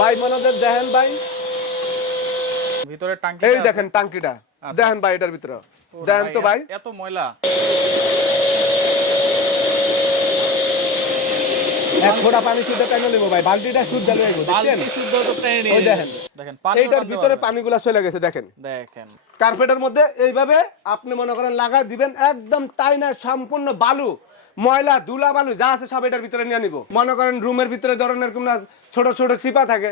ভাই মনোদের দেখেন ভাই ভিতরে টাঙ্কি এই দেখেন টাঙ্কিটা দেখেন ভাই এটার ভিতরে দেখেন তো ভাই এত ময়লা এক ফোঁটা পানি শুদ্ধ টাইনে নেব ভাই বালতিটা শুদ্ধ লয়ে গো দেখেন বালতি শুদ্ধ তো টাইনে নিয়ে দেখেন দেখেন পানি এইটার ভিতরে পানিগুলা চলে গেছে দেখেন দেখেন কার্পেটের মধ্যে এইভাবে আপনি মনে করেন লাগা দিবেন একদম টাইনা সম্পূর্ণ বালু ময়লা ধুলা বালু যা আছে সব এটার ভিতরে নিয়ে নিব মনে করেন রুমের ভিতরে ধরনের কোন ছোট ছোট চিপা থাকে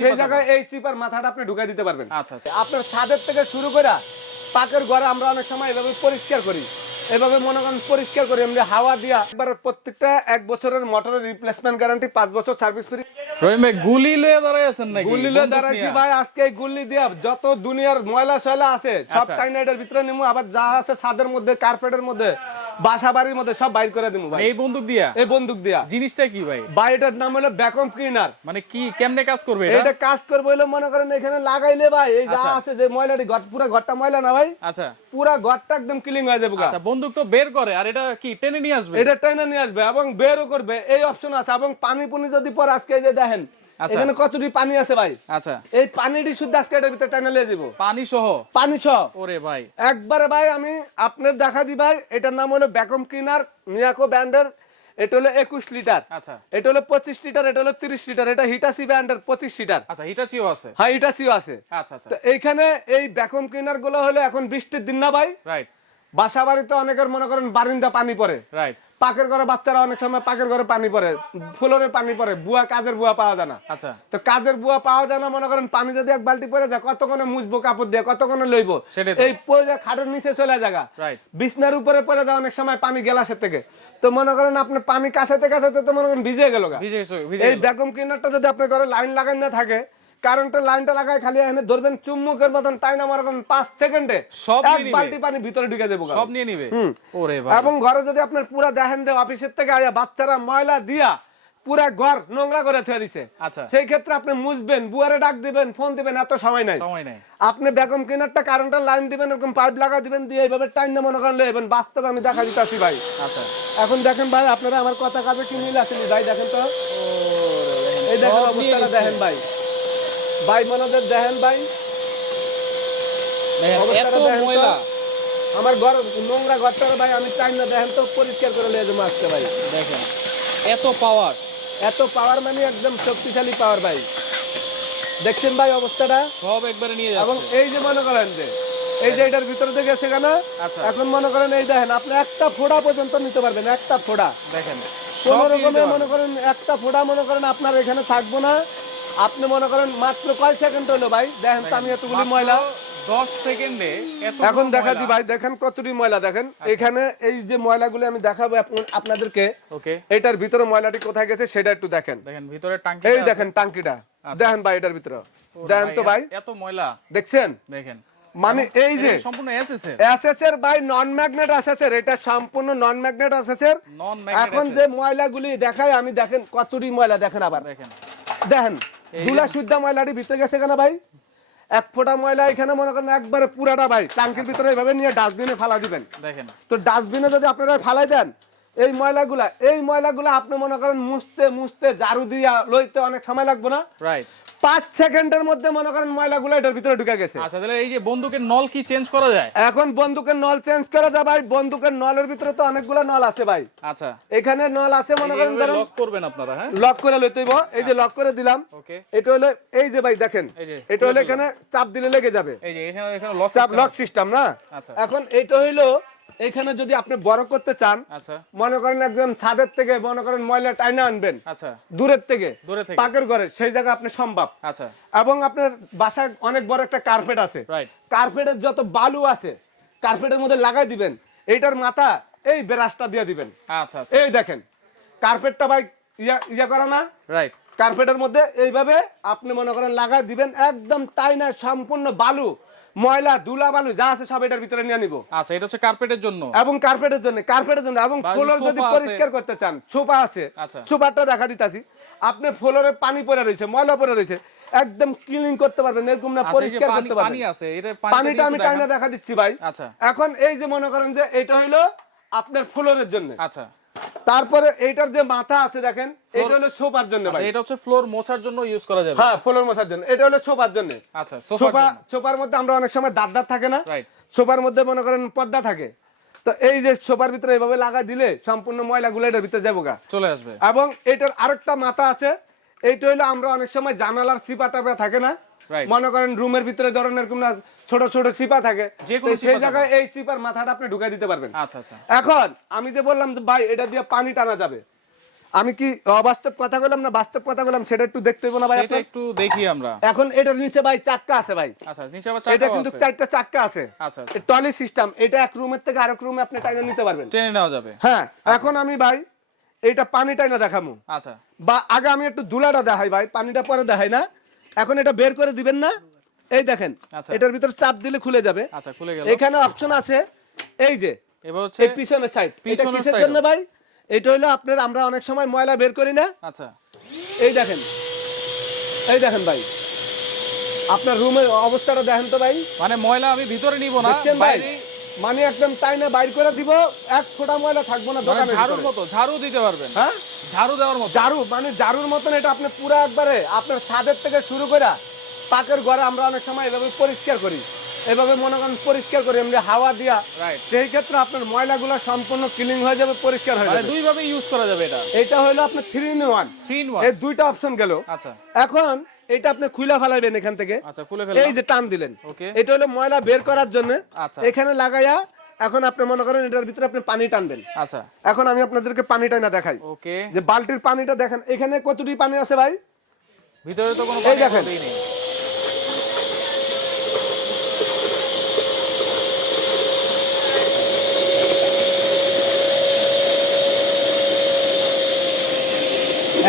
সেই জায়গায় এই চিপার মাথাটা আপনি ঢুকাই দিতে পারবেন আচ্ছা আচ্ছা আপনার ছাদের থেকে শুরু করে পাকের ঘরে আমরা অনেক সময় এভাবে পরিষ্কার করি এভাবে মনে করেন পরিষ্কার করি এমনি হাওয়া দিয়া একবার প্রত্যেকটা 1 বছরের মোটরের রিপ্লেসমেন্ট গ্যারান্টি 5 বছর সার্ভিস ফ্রি রহিম ভাই গুলি লয়ে দাঁড়ায় আছেন নাকি গুলি লয়ে দাঁড়াইছি ভাই আজকে এই গুলি দিয়া যত দুনিয়ার ময়লা শয়লা আছে সব টাইনাইডের ভিতরে নিমু আবার যা আছে ছাদের মধ্যে কার্পেটের মধ্যে বাসা বাড়ির মধ্যে সব বাইর করে দিমু ভাই এই বন্দুক দিয়া জিনিসটা কি ভাই ভাই এটার নাম হলো ভ্যাকুয়াম ক্লিনার মানে কি কেমনে কাজ করবে এটা কাজ করবে হলো মনে করেন এখানে লাগাইলে ভাই এই যা আছে যে ময়লাটি পুরো ঘরটা ময়লা না ভাই আচ্ছা পুরো ঘরটা একদম ক্লিন হয়ে যাবে আচ্ছা বন্দুক তো বের করে আর এটা কি টেনে নিয়ে আসবে এটা টেনে নিয়ে আসবে এবং বেরও করবে এই অপশন আছে এবং পানি পুনি যদি পর আজকে এই যে দেখেন এখানে কতটি পানি আছে ভাই আচ্ছা এই পানিটি শুদ্ধ আজকে এটার ভিতরে টেনে নিয়ে যাব পানি সহ ওরে ভাই একবারে ভাই আমি আপনাদের দেখা দি ভাই এটার নাম হলো ভ্যাকুয়াম ক্লিনার মিয়াকো ব্র্যান্ডের এটা হলো 21 লিটার আচ্ছা এটা হলো 25 লিটার এটা হলো 30 লিটার এটা হিটাচি ব্র্যান্ডের 25 লিটার আচ্ছা হিটাচিও আছে হ্যাঁ হিটাচিও আছে আচ্ছা আচ্ছা তো এইখানে এই ভ্যাকুয়াম ক্লিনার গুলো হলো এখন বৃষ্টির দিন না ভাই রাইট বাসা বাড়িতে অনেকের মনে করেন বারিন্দা পানি পড়ে রাইট পাকের ঘরে বাচ্চারা অনেক সময় পাকের ঘরে পানি পড়ে ফ্লোরে পানি পড়ে বুয়া কাজের বুয়া পাওয়া যায় না আচ্ছা তো কাজের বুয়া পাওয়া যায় না মনে করেন পানি যদি এক বালতি পড়ে যায় কতক্ষণে মুছবো কাপড় দিয়ে কতক্ষণে লইবো এই পড়ে খাটের নিচে চলে জায়গা বিছনার উপরে পড়ে যায় অনেক সময় পানি গ্লাসের থেকে তো মনে করেন আপনি পানি কাছাতে কাছাতে তো মনে করেন ভিজে গেল এই ভ্যাকুয়াম ক্লিনারটা যদি আপনার ঘরে লাইন লাগাই না থাকে কারেন্টের লাইনটা লাগায় খালি এখানে ধরবেন চুম্বকের মতন টাইনা মনে করেন 5 সেকেন্ডে সব এক বালতি পানি ভিতরে ঢুকে দেবো সব নিয়ে নিবে ওরে ভাই এবং ঘরে যদি আপনার পুরো দেখেন যে অফিসের থেকে আয়া বাচ্চারা ময়লা দিয়া পুরা ঘর নোংরা করে থুয়ে দিছে আচ্ছা সেই ক্ষেত্রে আপনি মুছবেন বুয়ারে ডাক দিবেন ফোন দিবেন এত সময় নাই আপনি ভ্যাকুয়াম ক্লিনারটা কারেন্টের লাইন দিবেন এরকম পাইপ লাগা দিবেন দিয়ে এইভাবে টাইনা মনে করেন লইবেন বাস্তবে আমি দেখা দিতাছি ভাই আচ্ছা এখন দেখেন ভাই আপনারা আমার কথা কাজে কি মিল আছে ভাই দেখেন তো এই দেখেন অবস্থাটা দেখেন ভাই ভাই মনোদের দেখেন ভাই এত ময়লা আমার ঘর নোংরা ঘরটা ভাই আমি চাই না দেখেন তো পরিষ্কার করে নিয়ে যাবো আজকে ভাই দেখেন এত পাওয়ার মানে একদম শক্তিশালী পাওয়ার ভাই দেখছেন ভাই অবস্থাটা সব একবারে নিয়ে যাচ্ছে এবং এই যে মনে করেন যে এই যে এটার ভিতরে থেকে গেছে কেন এখন মনে করেন এই দেখেন আপনি একটা ফোঁটা পর্যন্ত নিতে পারবেন একটা ফোঁটা দেখেন কোন রকমের মনে করেন একটা ফোঁটা মনে করেন আপনার এখানে থাকবো না আপনি মনে করেন মাত্র কয় সেকেন্ড হলো ভাই দেখেন তো আমি এতগুলি ময়লা 10 সেকেন্ডে এখন দেখা দি ভাই দেখেন কতটি ময়লা দেখেন এখানে এই যে ময়লাগুলো আমি দেখাবো আপনাদেরকে ওকে এটার ভিতরে ময়লাটি কোথায় গেছে সেটা একটু দেখেন ভিতরে টাঙ্কি এই দেখেন টাঙ্কিটা দেখেন ভাই এটার ভিতরে দেখেন তো ভাই এত ময়লা দেখছেন দেখেন মানে এই যে সম্পূর্ণ এসএস এর ভাই নন ম্যাগনেট এসএস এর এটা সম্পূর্ণ নন ম্যাগনেট এসএস এর এখন যে ময়লাগুলি দেখাই আমি দেখেন কতটি ময়লা দেখেন আবার দেখেন ধুলা শুদ্ধ ময়লাটি ভিতরে গেছে কেন ভাই এক ফোঁটা ময়লা এখানে মনে করেন একবারে পুরাটা ভাই টাঙ্কির ভিতরে এইভাবে নিয়ে ডাস্টবিনে ফালা দিবেন দেখেন তো ডাস্টবিনে যদি আপনারা ফালাই দেন এই ময়লাগুলা আপনি মনে করেন মুছতে ঝাড়ু দিয়া লইতে অনেক সময় লাগবে না রাইট 5 সেকেন্ডের মধ্যে মনে করেন ময়লাগুলো এটার ভিতরে ঢুকে গেছে আচ্ছা তাহলে এই যে বন্দুকের নল কি চেঞ্জ করা যায় এখন বন্দুকের নল চেঞ্জ করা যায় ভাই বন্দুকের নলের ভিতরে তো অনেকগুলো নল আছে ভাই আচ্ছা এখানে নল আছে মনে করেন লক করবেন আপনারা হ্যাঁ লক করে লইতেইব এই যে লক করে দিলাম ওকে এটা হলো এই যে ভাই দেখেন এটা হলো এখানে চাপ দিলে লেগে যাবে এই যে এখানে লক সিস্টেম না আচ্ছা এখন এটা হলো এখানে যদি আপনি বড় করতে চান আচ্ছা মনে করেন একদম ছাদের থেকে মনে করেন ময়লা টাইনা আনবেন আচ্ছা দূরের থেকে পাকের ঘরে সেই জায়গা আপনি সম্ভব আচ্ছা এবং আপনার বাসায় অনেক বড় একটা কার্পেট আছে কার্পেটের যত বালু আছে কার্পেটের মধ্যে লাগাই দিবেন এইটার মাথা এই ব্রাশটা দিয়ে দিবেন আচ্ছা আচ্ছা এই দেখেন কার্পেটটা ভাই ইয়া করা না রাইট কার্পেটের মধ্যে এইভাবে আপনি মনে করেন লাগাই দিবেন একদম টাইনা সম্পূর্ণ বালু ময়লা ধুলা বালু যা আছে সব এটার ভিতরে নিয়ে নিব আচ্ছা এটা হচ্ছে কার্পেটের জন্য এবং কার্পেটের জন্য এবং ফ্লোর যদি পরিষ্কার করতে চান সোফা আছে সোফাটা দেখা দিতাছি আপনি ফ্লোরে পানি পড়ে রয়েছে ময়লা পড়ে রয়েছে একদম ক্লিনিং করতে পারবেন এরকম না পরিষ্কার করতে পারবেন পানি আছে এর পানিটা আমি টাইনা দেখা দিচ্ছি ভাই আচ্ছা এখন এই যে মনে করেন যে এটা হলো আপনার ফ্লোরের জন্য আচ্ছা তারপরে এইটার যে মাথা আছে দেখেন, এটা হলো সোফার জন্য ভাই। এটা হচ্ছে ফ্লোর মোছার জন্য ইউজ করা যাবে। হ্যাঁ, ফ্লোর মোছার জন্য। এটা হলো সোফার জন্য। আচ্ছা, সোফার মধ্যে আমরা অনেক সময় দাঁত থাকে না, রাইট, সোফার মধ্যে মনে করেন পর্দা থাকে, তো এই যে সোফার ভিতরে এভাবে লাগা দিলে সম্পূর্ণ ময়লাগুলো এটার ভিতরে যাবো গা, চলে আসবে। এবং এটার আরেকটা মাথা আছে, এইটা হলো আমরা অনেক সময় জানালার সিপা টাপা থাকে না, মনে করেন রুমের ভিতরে ধরনের কোন ছোট ছোট সিপা থাকে, সেই জায়গায় এই সিপার মাথাটা আপনি ঢুকাই দিতে পারবেন। আচ্ছা আচ্ছা। এখন আমি যে বললাম যে ভাই এটা দিয়ে পানি টানা যাবে, আমি কি অবাস্তব কথা বললাম না বাস্তব কথা বললাম সেটা একটু দেখতে হইব না ভাই? এটা একটু দেখি আমরা। এখন এটার নিচে ভাই চাক্কা আছে ভাই। আচ্ছা, নিচে আবার চাক্কা আছে। এটা কিন্তু চারটা চাক্কা আছে। আচ্ছা, টলি সিস্টেম। এটা এক রুমের থেকে আরেক রুমে আপনি টাইনা নিতে পারবেন, টেনে নেওয়া যাবে। হ্যাঁ। এখন আমি ভাই এটা পানি টাইনা দেখামু। আচ্ছা, বা আগে আমি একটু ধুলাটা দেখাই ভাই, পানিটা পরে দেখাই না। এখন এটা বের করে দিবেন না, এই দেখেন এটার ভিতর চাপ দিলে খুলে যাবে। আচ্ছা, খুলে গেল। এখানে অপশন আছে এই যে এবার হচ্ছে এই পিছনের সাইড। এটা কিসের জন্য ভাই? এটা হলো আপনার আমরা অনেক সময় ময়লা বের করি না। আচ্ছা, এই দেখেন ভাই, আপনার রুমের অবস্থাটা দেখেন তো ভাই। মানে ময়লা আমি ভিতরে নিব না, বাইরে মানে একদম টাইনা বাইর করে দিব, এক ফোঁটা ময়লা থাকবো না। দোকানে ঝাড়ুর মতো ঝাড়ু দিতে পারবেন। হ্যাঁ, ঝাড়ু দেওয়ার মতো। ঝাড়ু মানে ঝাড়ুর মতন এটা আপনি পুরো একবারে আপনার ছাদের থেকে শুরু করে পাকের ঘরে আমরা অনেক সময় এভাবে পরিষ্কার করি, এভাবে মনে করেন পরিষ্কার করি এমনি হাওয়া দিয়া, সেই ক্ষেত্রে আপনার ময়লাগুলো সম্পূর্ণ ক্লিন হয়ে যাবে, পরিষ্কার হয়ে যাবে। দুই ভাবে ইউজ করা যাবে এটা। এটা হলো আপনার 3 in 1। এই দুইটা অপশন গেল। আচ্ছা, এখন এটা আপনি খুলে ফেলাবেন এখান থেকে। আচ্ছা, খুলে ফেললাম। এই যে টান দিলেন, ওকে, এটা হলো ময়লা বের করার জন্য। আচ্ছা, এখানে লাগাইয়া এখন আপনি মনে করেন এটার ভিতরে আপনি পানি টানবেন। আচ্ছা, এখন আমি আপনাদেরকে পানি টানা দেখাই। ওকে, যে বালতির পানিটা দেখেন, এখানে কতটি পানি আছে ভাই? ভিতরে তো কোনো পানি নেই।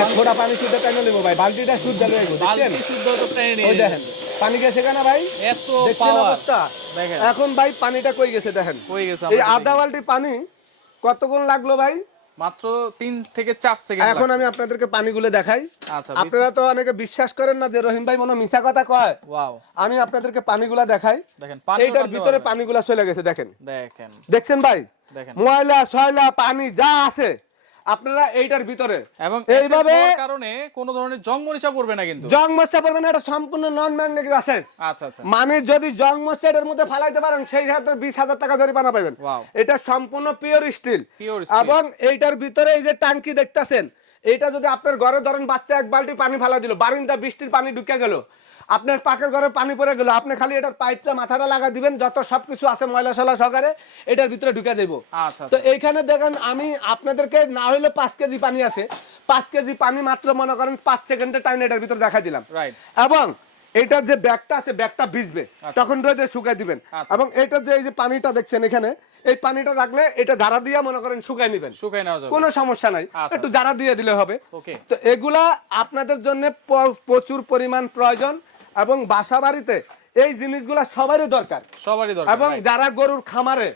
এক ফোঁটা পানি শুদ্ধ টাইনা নেবো ভাই, বালতিটা শুদ্ধ নেব। দেখেন শুদ্ধ তো টেনে নিয়ে ওই দেখেন পানি গেছে কেন ভাই? এত পাওয়ার দেখেন। এখন ভাই পানিটা কই গেছে দেখেন, কই গেছে? এই আধা বালতি পানি কতক্ষণ লাগলো ভাই? মাত্র 3 থেকে 4 সেকেন্ড। এখন আমি আপনাদেরকে পানিগুলো দেখাই। আচ্ছা, আপনারা তো অনেকে বিশ্বাস করেন না যে রহিম ভাই মনে মিছা কথা কয়। ওয়াও, আমি আপনাদেরকে পানিগুলা দেখাই। দেখেন এইটার ভিতরে পানিগুলা চলে গেছে দেখেন। দেখেন, দেখছেন ভাই? দেখেন ময়লা সয়লা পানি যা আছে আপনারা এইটার ভিতরে, এবং এইভাবে কারণে কোনো ধরনের জং মরিচা পড়বে না, কিন্তু জং মশা পড়বে না। এটা সম্পূর্ণ নন ম্যাগনেটিক আছে। আচ্ছা আচ্ছা, মানে যদি জং মশা এর মধ্যে ফালাইতে পারেন সেই সাথে 20,000 টাকা জরিমানা পাবেন। এটা সম্পূর্ণ পিওর স্টিল। এবং এইটার ভিতরে এই যে ট্যাঙ্কি দেখতেছেন, এটা যদি আপনার ঘরে ধরেন বাচ্চা এক বালতি পানি ফালা দিল, বারিন্দা বৃষ্টির পানি ঢুকে গেল, আপনার পাকের ঘরে পানি পড়ে গেল, আপনি খালি এটার পাইপটা মাথাটা লাগা দিবেন, যত সবকিছু আছে ময়লা সলা সহকারে এটার ভিতরে ঢুকে দেবো। তো এইখানে দেখেন আমি আপনাদেরকে না হইলে 5 কেজি পানি আছে, 5 কেজি পানি মাত্র মনে করেন 5 সেকেন্ডের টাইম এটার ভিতরে দেখা দিলাম। এবং এটার যে ব্যাগটা আছে ব্যাগটা ভিজবে, তখন রোদে শুকাই দিবেন। এবং এটার যে এই যে পানিটা দেখছেন এখানে, এই পানিটা রাখলে এটা ঝাড়া দিয়ে মনে করেন শুকাই নেবেন, শুকাই নেওয়া যাবে, কোনো সমস্যা নাই। একটু ঝাড়া দিয়ে দিলে হবে। তো এগুলা আপনাদের জন্য প্রচুর পরিমাণ প্রয়োজন, এবং বাসা বাড়িতে এই জিনিসগুলা সবারই দরকার, এবং যারা গরুর খামারে,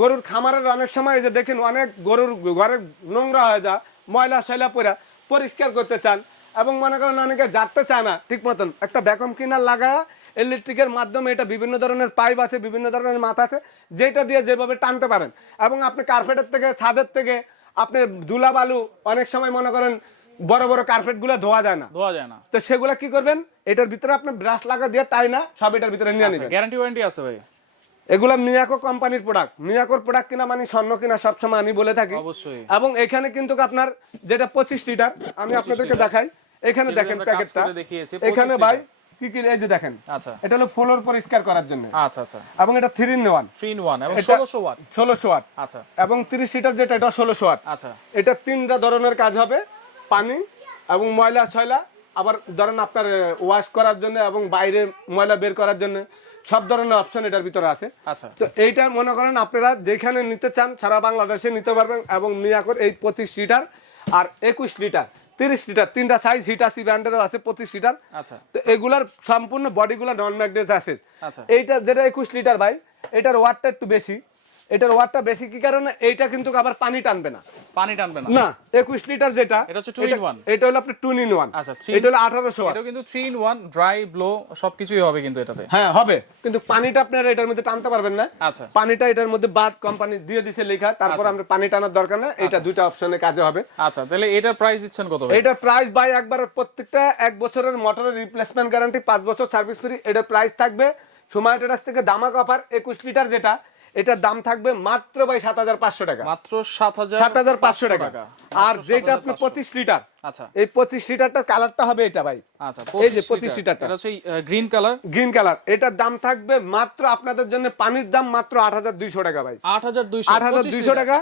গরুর খামারের অনেক সময় যে দেখেন অনেক গরুর ঘরে নোংরা হয়ে যায়, ময়লা শয়লা পরে পরিষ্কার করতে চান, এবং মনে করেন অনেকে জানতে চায় না ঠিক মতন, একটা ভ্যাকুম ক্লিনার লাগায় ইলেকট্রিকের মাধ্যমে, এটা বিভিন্ন ধরনের পাইপ আছে, বিভিন্ন ধরনের মাথা আছে, যেটা দিয়ে যেভাবে টানতে পারেন। এবং আপনি কার্পেটের থেকে, ছাদের থেকে আপনি ধুলা বালু অনেক সময় মনে করেন বড় বড় কার্পেট গুলা ধোয়া যায় না, তো সেগুলা কি করবেন, এটার ভিতরে আপনি ব্রাশ লাগা দিয়ে টাই না সব এটার ভিতরে নিয়ে নেবেন। গ্যারান্টি ওয়ারেন্টি আছে ভাই? এগুলা মিয়াকো কোম্পানির প্রোডাক্ট। মিয়াকোর প্রোডাক্ট কিনা মানে স্বর্ণ কিনা সবসময় আমি বলে থাকি। অবশ্যই। এবং এখানে কিন্তু আপনার যেটা 25 লিটার, আমি আপনাদেরকে দেখাই। এখানে দেখেন প্যাকেটটা, এখানে ভাই কি কি এই যে দেখেন, আচ্ছা এটা হলো ফ্লোর পরিষ্কার করার জন্য। আচ্ছা আচ্ছা। এবং এটা 3 in 1 এবং 1600 ওয়াট। 1600 ওয়াট। আচ্ছা। এবং 30 লিটার যেটা, এটা 1600 ওয়াট। আচ্ছা। এটা তিনটা ধরনের কাজ হবে, পানি এবং ময়লা ছয়লা, আবার ধরেন আপনার ওয়াশ করার জন্য এবং বাইরে ময়লা বের করার জন্য, সব ধরনের অপশন এটার ভিতরে আছে। আচ্ছা। তো এইটা মনে করেন আপনারা যেখানে নিতে চান সারা বাংলাদেশে নিতে পারবেন। এবং মিয়াকোর এই 25 লিটার আর 21 লিটার 30 লিটার তিনটা সাইজ, হিটাসি ব্র্যান্ডেরও আছে 25 লিটার। আচ্ছা। তো এগুলার সম্পূর্ণ বডিগুলো নন ম্যাগনেট আছে। আচ্ছা। এইটা যেটা 21 লিটার ভাই, এটার ওয়াটটা একটু বেশি, এটার ওয়াটটা বেশি কি কারণে, এইটা কিন্তু আবার পানি টানবে না। পানি টানবে না না, 21 লিটার যেটা, এটা হচ্ছে 2 in 1। এটা হলো আপনি 2 in 1। আচ্ছা, এটা হলো 1800 ওয়াট। এটা কিন্তু 3 in 1 ড্রাই ব্লো সবকিছুই হবে কিন্তু এটাতে। হ্যাঁ হবে, কিন্তু পানিটা আপনারা এটার মধ্যে টানতে পারবেন না। আচ্ছা, পানিটা এটার মধ্যে বাদ কোম্পানি দিয়ে দিছে লেখা, তারপর আমরা পানি টানার দরকার না, এটা দুইটা অপশনে কাজে হবে। আচ্ছা, তাহলে এটার প্রাইস দিচ্ছেন কত ভাই? এটার প্রাইস ভাই একবার প্রত্যেকটা 1 বছরের মোটরের রিপ্লেসমেন্ট গ্যারান্টি, 5 বছর সার্ভিস ফ্রি। এটার প্রাইস থাকবে সুমাইয়া ট্রেডার্স থেকে দামাক অফার 21 লিটার যেটা, এটার দাম থাকবে মাত্র ভাই 7500 টাকা। মাত্র 7500 টাকা। আর যেটা আপনি 25 লিটার, আচ্ছা এই 25 লিটারটার কালারটা হবে এটা ভাই। আচ্ছা, এই যে 25 লিটারটা, এটা হচ্ছে গ্রিন কালার। গ্রিন কালার, এটার দাম থাকবে মাত্র আপনাদের জন্য পানির দাম মাত্র 8200 টাকা ভাই। 8200 টাকা।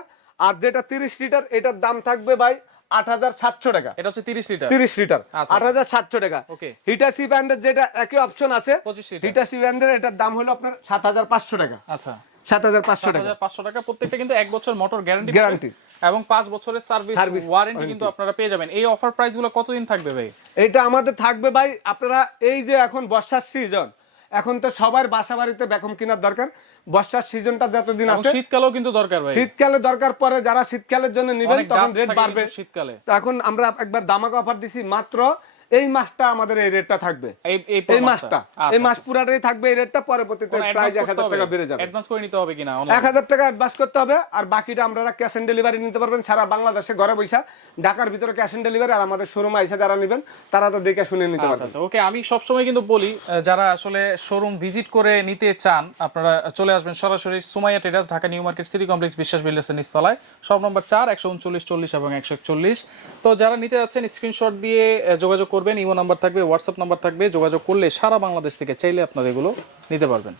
আর যেটা 30 লিটার, এটার দাম থাকবে ভাই 8700 টাকা। এটা হচ্ছে 30 লিটার। 30 লিটার 8700 টাকা। ওকে, হিটাসি ব্র্যান্ডের যেটা একই অপশন আছে 25 লিটার। হিটাসি ব্র্যান্ডের এটার দাম হলো আপনার 7500 টাকা। আচ্ছা, 7500 টাকা। 7500 টাকা। প্রত্যেকটা কিন্তু 1 বছর মোটর গ্যারান্টি এবং 5 বছরের সার্ভিস ওয়ারেন্টি কিন্তু আপনারা পেয়ে যাবেন। এই অফার প্রাইস গুলো কতদিন থাকবে ভাই? এটা আমাদের থাকবে ভাই, আপনারা এই যে এখন বর্ষার সিজন, এখন তো সবার বাসা বাড়িতে ভ্যাকুম কেনার দরকার। বর্ষার সিজনটা যতদিন আছে, শীতকালেও কিন্তু দরকার ভাই। শীতকালে দরকার পরে, যারা শীতকালের জন্য নেবেন তখন রেট বাড়বে শীতকালে। এখন আমরা একবার দামাক অফার দিছি, মাত্র এই মাসটা আমাদের এই রেটটা থাকবে। এই মাসটা, এই মাস পুরাটাই থাকবে এই রেটটা, পরবর্তীতে প্রাইস 1000 টাকা বেড়ে যাবে। অ্যাডভান্স করে নিতে হবে কিনা? 1000 টাকা অ্যাডভান্স করতে হবে, আর বাকিটা আপনারা ক্যাশ অন ডেলিভারি নিতে পারবেন সারা বাংলাদেশে ঘরে বসে। ঢাকার ভিতরে ক্যাশ অন ডেলিভারি, আর আমাদের শোরুমে এসে যারা নেবেন তারা তো দেখে শুনে নিতে পারবেন। আচ্ছা, ওকে। আমি সব সময় কিন্তু বলি, যারা আসলে শোরুম ভিজিট করে নিতে চান, আপনারা চলে আসবেন সরাসরি Sumaiya traders, Dhaka new market city complex, বিশ্বাস বিল্ডার্সের নিচতলায়, শপ নম্বর 4, 139 40 এবং 141। তো যারা নিতে যাচ্ছেন স্ক্রিনশট দিয়ে যোগাযোগ করবেন, ইমো নাম্বার থাকবে, হোয়াটসঅ্যাপ নাম্বার থাকবে, যোগাযোগ করলে সারা বাংলাদেশ থেকে চাইলে আপনারা এগুলো নিতে পারবেন।